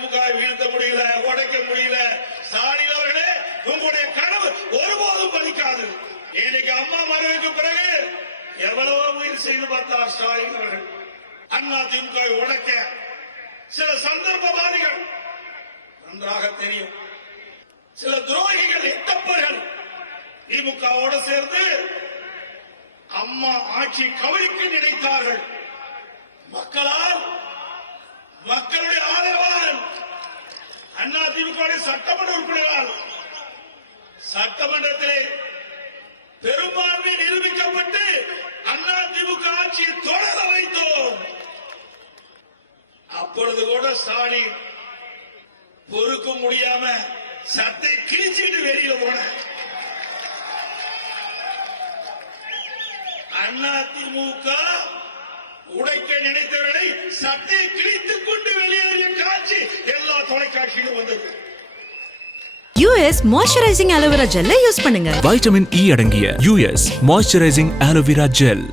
அதிமுக வீழ்த்த முடியல உடைக்க முடியல. ஸ்டாலின் அவர்களே உங்களுடைய கனவு ஒருபோதும் பலிக்காது. இன்னைக்கு அம்மா மறைவுக்கு பிறகு எவ்வளவோ உயிர் செய்து பார்த்தார் ஸ்டாலின் அவர்கள். அண்ணா திமுக உடைக்க சில சந்தர்ப்பவாதிகள் நன்றாக தெரியும். சில துரோகிகள் எட்டப்பர்கள் திமுகவோடு சேர்ந்து அம்மா ஆட்சி கவிழ்க்க நினைத்தார்கள். மக்களால் மக்களுடைய அண்ணா திமுக சட்டமன்ற உறுப்பினரால் சட்டமன்றத்திலே பெரும்பான்மை நிரூபிக்கப்பட்டு அண்ணா திமுக ஆட்சியை தொடர வைத்தோம். அப்பொழுது கூட ஸ்டாலின் பொறுக்க முடியாம சத்தை கிழிச்சிட்டு வெளியில போன அண்ணா திமுக உடைக்க நினைத்தவர்களை சட்டை கிழி தொலைக்காட்சியிலும் வந்தது. யூஎஸ் மாய்ஸ்சரைசிங் அலோவேரா ஜெல்லை யூஸ் பண்ணுங்க. வைட்டமின் இ அடங்கிய யூஎஸ் மாய்ஸ்சரைசிங் ஆலோவேரா ஜெல்